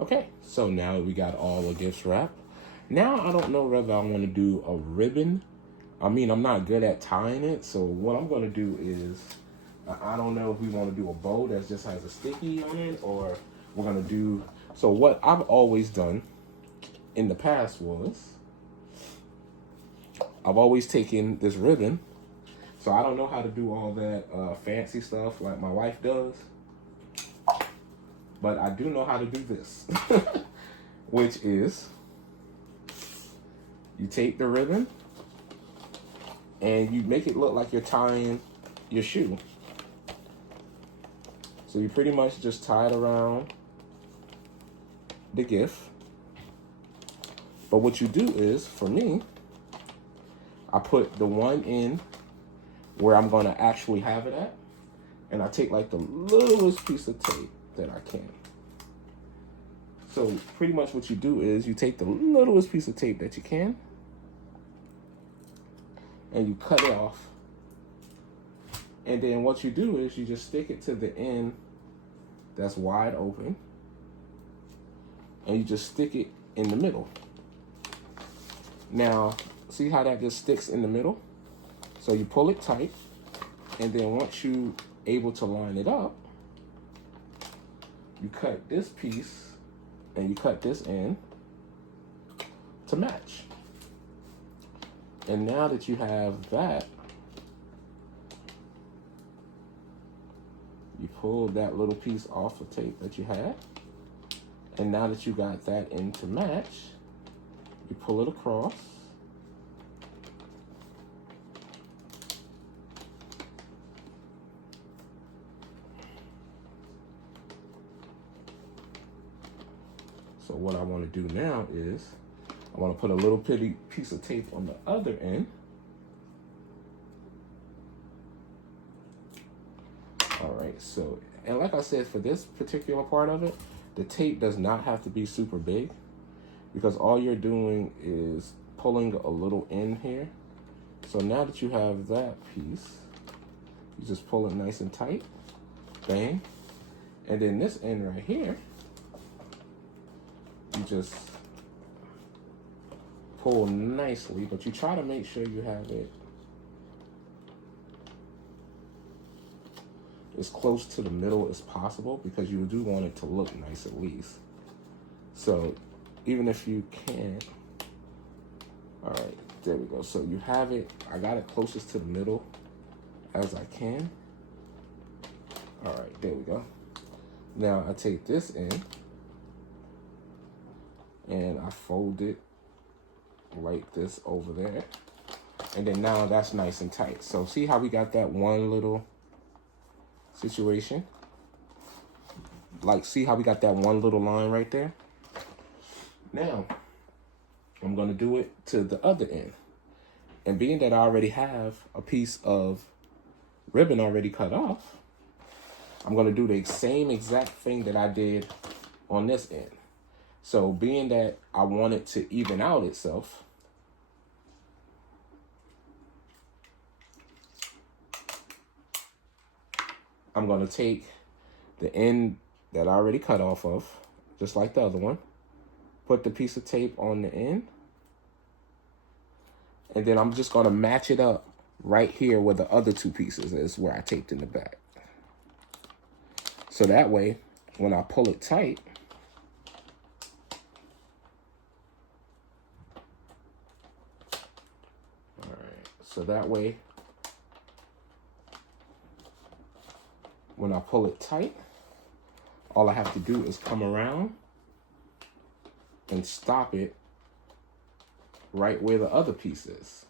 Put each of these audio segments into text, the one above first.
Okay, so now we got all the gifts wrapped. Now I don't know whether I want to do a ribbon. I mean, I'm not good at tying it, so what I'm going to do is, I don't know if we want to do a bow that just has a sticky on it, or we're going to do, so what I've always done in the past was, I've always taken this ribbon, so I don't know how to do all that fancy stuff like my wife does, but I do know how to do this, which is, you take the ribbon, and you make it look like you're tying your shoe. So you pretty much just tie it around the gift. But what you do is, for me, I put the one in where I'm gonna actually have it at, and I take like the littlest piece of tape that I can. So pretty much what you do is you take the littlest piece of tape that you can, and you cut it off. And then what you do is you just stick it to the end that's wide open, and you just stick it in the middle. Now, see how that just sticks in the middle? So you pull it tight, and then once you're able to line it up, you cut this piece, and you cut this end to match. And now that you have that, you pull that little piece off the tape that you had. And now that you got that in to match, you pull it across. So what I want to do now is, I want to put a little bitty piece of tape on the other end. All right, so, and like I said, for this particular part of it, the tape does not have to be super big, because all you're doing is pulling a little end here. So now that you have that piece, you just pull it nice and tight, bang. And then this end right here, you just pull nicely, but you try to make sure you have it as close to the middle as possible, because you do want it to look nice at least. So even if you can't, all right, there we go. So you have it, I got it closest to the middle as I can. All right, there we go. Now I take this end and I fold it like this over there. And then now that's nice and tight. So see how we got that one little situation? Like, see how we got that one little line right there? Now, I'm gonna do it to the other end. And being that I already have a piece of ribbon already cut off, I'm gonna do the same exact thing that I did on this end. So being that I want it to even out itself, I'm gonna take the end that I already cut off of, just like the other one, put the piece of tape on the end, and then I'm just gonna match it up right here where the other two pieces is, where I taped in the back. So that way, when I pull it tight, all right, so that way, when I pull it tight, all I have to do is come around and stop it right where the other piece is.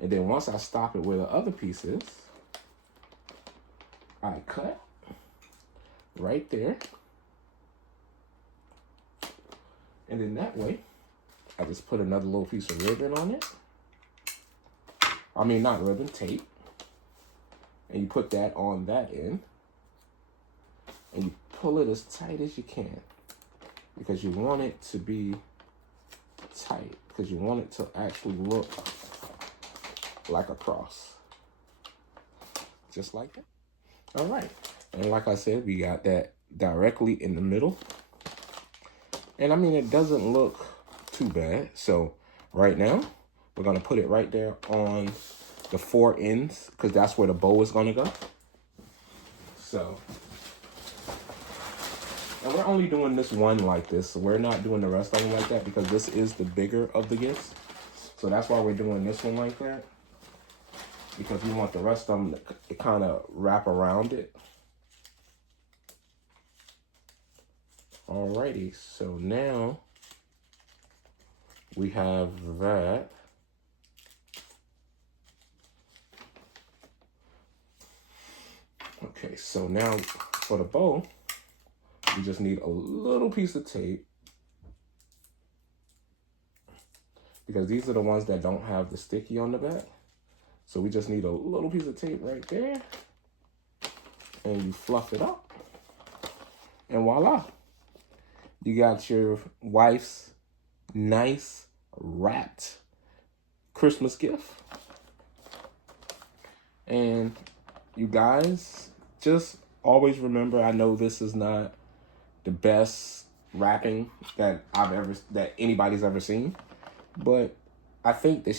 And then once I stop it where the other piece is, I cut right there. And then that way, I just put another little piece of ribbon on it. I mean, not ribbon, tape. And you put that on that end. And you pull it as tight as you can, because you want it to be tight, because you want it to actually look like a cross. Just like that. All right. And like I said, we got that directly in the middle. And I mean, it doesn't look too bad. So right now, we're going to put it right there on the 4 ends because that's where the bow is going to go. So, and we're only doing this one like this. So we're not doing the rest of them like that because this is the bigger of the gifts. So that's why we're doing this one like that. Because we want the rest of them to kind of wrap around it. Alrighty, so now we have that. Okay, so now for the bow, we just need a little piece of tape. Because these are the ones that don't have the sticky on the back. So we just need a little piece of tape right there. And you fluff it up. And voila. You got your wife's nice wrapped Christmas gift. And you guys, just always remember, I know this is not the best wrapping that anybody's ever seen, but I think that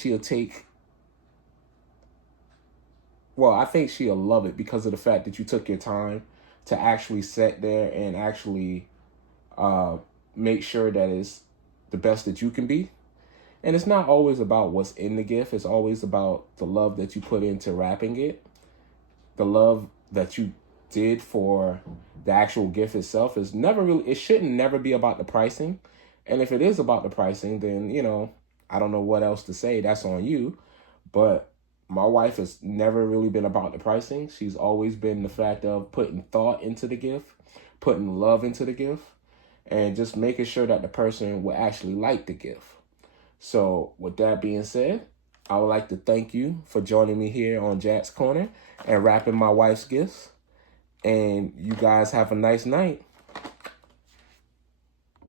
I think she'll love it because of the fact that you took your time to actually sit there and actually make sure that it's the best that you can be. And it's not always about what's in the gift. It's always about the love that you put into wrapping it. The love that you did for the actual gift itself is it shouldn't never be about the pricing. And if it is about the pricing, then, I don't know what else to say. That's on you. But my wife has never really been about the pricing. She's always been the fact of putting thought into the gift, putting love into the gift, and just making sure that the person will actually like the gift. So with that being said, I would like to thank you for joining me here on Jack's Corner and wrapping my wife's gifts. And you guys have a nice night.